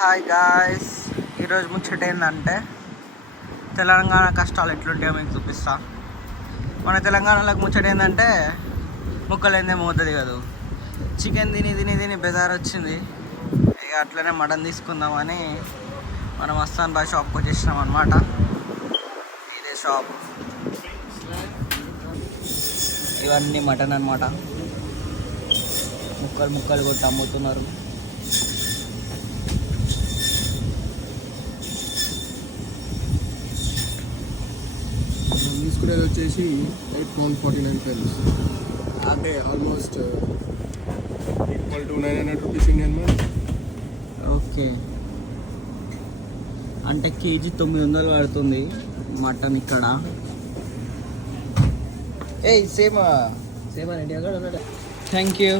Hi guys, ఈరోజు ముచ్చట ఏంటంటే తెలంగాణ కష్టాలు ఎట్లుంటాయో మీకు చూపిస్తా. మన తెలంగాణలోకి ముచ్చట ఏంటంటే ముక్కలేందే మోతుంది కదా. చికెన్ తిని తిని తిని బెజార్ వచ్చింది. ఇక అట్లనే మటన్ తీసుకుందామని మనం మస్తాన్ బాయ్ షాప్కి వచ్చేసినాం అనమాట. ఇదే షాప్, ఇవన్నీ మటన్ అనమాట. ముక్కలు ముక్కలు కొట్టి అమ్ముతున్నారు. తీసుకునేది వచ్చేసి £8.49, అంటే almost equal to ₹900 Indian money. Okay, అంటే కేజీ 900 పడుతుంది మటన్ ఇక్కడ. Same same thank you.